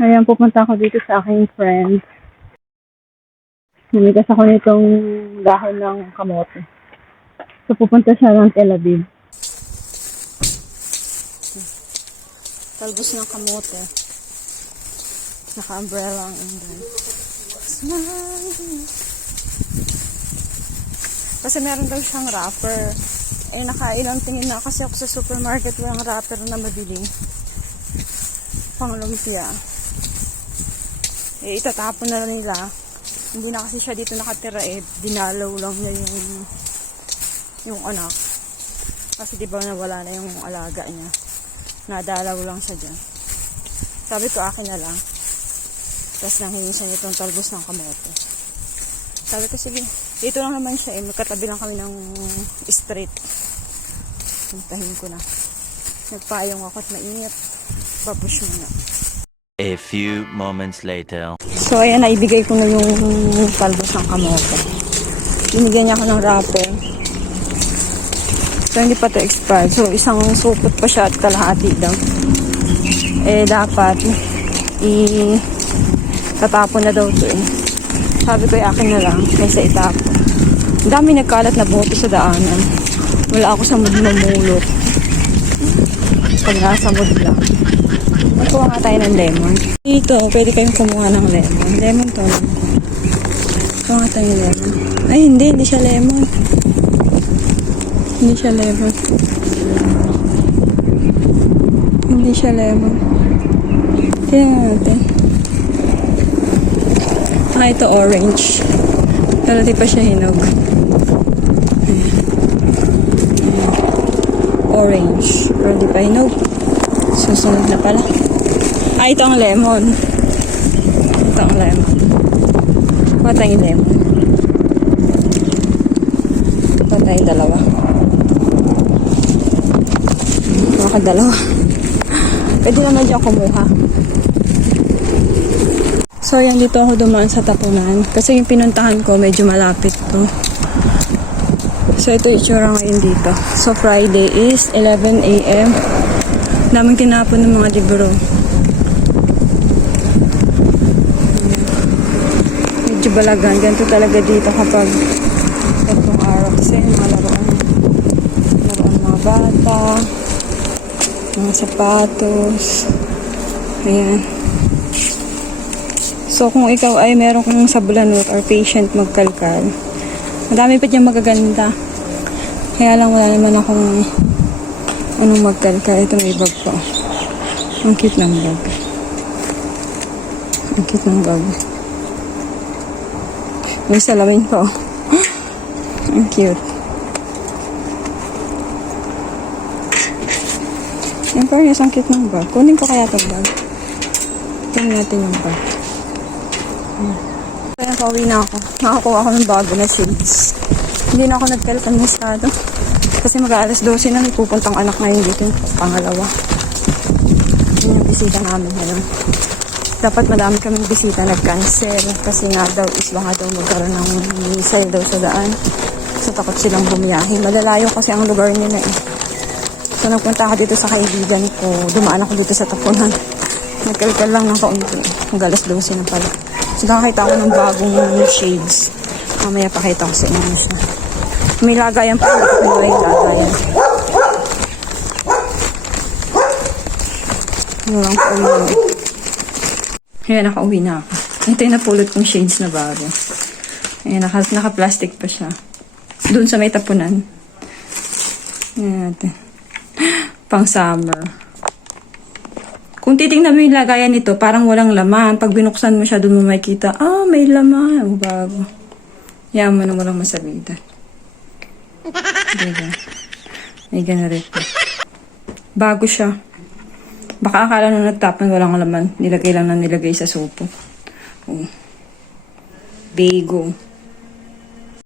Ayan, pupunta ako dito sa aking friend. Namigas ako nitong dahon ng kamote. So, pupunta siya ng Tel Aviv. Talbos ng kamote. Naka-umbrella ang inday. Kasi meron daw siyang wrapper. Eh, nakailang tingin na kasi ako sa supermarket walang wrapper na mabili. Pang lumpia. Eh, itatapon na lang nila. Hindi na kasi siya dito nakatira eh. Dinalaw lang niya yung anak. Kasi diba nawala na yung alaga niya. Nadalaw lang siya dyan. Sabi ko akin na lang. Tapos nanghingi siya nitong talbos ng kamote. Sabi ko sige. Dito lang naman siya eh. Magkatabi lang kami ng street. Puntahin ko na. Nagpayong ako at mainit. Babush muna. A few moments later. So, ayan, naibigay ko na yung talbos ng kamote. Binigyan niya ako ng wrapper. So, hindi pa ito expired. So, isang supot pa siya at kalahati daw. Eh, dapat tatapon na daw ito eh. Sabi ko, akin na lang kaysa itapon. Ang dami nagkalat na buto sa daanan. Wala ako sa mood mamulot. Pag nasa mood lang. Kuha nga tayo ng lemon. Dito, pwede kayong kumuha ng lemon. Lemon to. Kuha nga tayo ng lemon. Ay, hindi siya lemon. Hindi siya lemon. Hindi siya lemon. Tingnan natin. Ah, ito orange. Pero di pa siya hinog. Ayan. Orange. Pero di pa hinog. Susunod na pala. Ah, ito ang lemon. Ito ang lemon. Kuha tayong lemon. Kuha tayong dalawa. Kuha ka dalawa. Pwede naman dyan kumuha. So, yan dito ako dumaan sa tapunan. Kasi yung pinuntahan ko, medyo malapit to. So, ito yung itsura ngayon dito. So, Friday is 11 a.m. Daming tinapon ng mga libro. Medyo balagan. Ganito talaga dito kapag itong araw. Kasi mga laruan mga bata, mga sapatos. Ayan. So, kung ikaw ay meron kang sablanot or patient magkalkal, madami pa dyan magaganda. Kaya lang wala naman akong anong magkalkal. Ito may bag po. Ang cute ng bag. Ang cute ng bag. May salamin po. Ang cute. Yan parang isang cute ng bag. Kunin ko kaya itong bag. Tingnan natin yung bag. Kaya pauwi na ako. Nakakuha ako ng bago na shades. Hindi na ako nagkalkan masyado. Kasi mag-aalas 12 na may pupuntang anak ngayon dito. Pangalawa. Yun yung bisita namin ngayon. Dapat madami kaming bisita nag-cancel. Kasi nga daw is baka daw magkaroon ng missile daw sa daan. So takot silang bumiyahe. Malalayo kasi ang lugar nila eh. So nagpunta ako dito sa kaibigan ko. Dumaan ako dito sa tapunan. Nagkalkal lang ng kaunti. Hanggang alas 12 na pala. So, nakakita ko ng bagong shades. Mamaya pakita ko sa inyo isa. May lagayan pa. May lagayan. Ano lang pauwi. Ayan, nakauwi na ako. Ito yung napulot kong shades na bago. Ayan, naka-plastic pa siya. Doon sa may tapunan. Ayan natin. Pang summer. Kung titingnan mo yung lagayan nito, parang walang laman. Pag binuksan mo siya, doon mo makikita, may laman. O, bago. Yaman na walang masabitan. Diba? May gana rin. Bago siya. Baka akala nung nagtapan, walang laman. Nilagay lang na nilagay sa sopo. O. Bago.